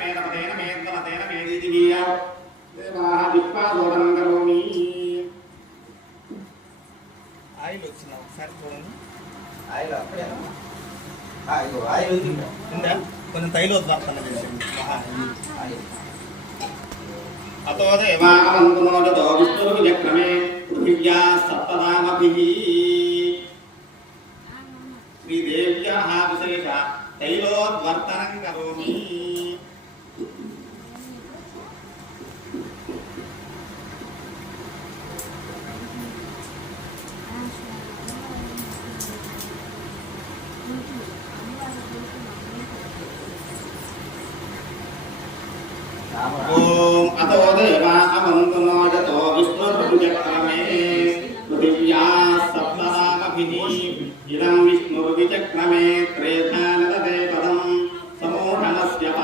मे तपतेन मे तलतेन मे दीजिया देवाः दिक्पादोदनं करोमि ఆయిల్ వచ్చిందా ఒకసారి చూడండి ఆయిల్ అప్పుడేనా ఆయిల్ ఉంది ఉందా కొంచెం తైలోద్వార్తన ఆయిల్ अतो देवावन्तुनोदतो विष्णुर्विचक्रमे पृथिव्या सप्तनामभिः श्रीदेव्याः विशेष तैलोद्वर्तनं करोमि ओम अतो देवा अवन्तुनो यतो विष्णुर्विचक्रमे पृथिव्या सप्तनामभिः इदं विष्णुर्विचक्रमे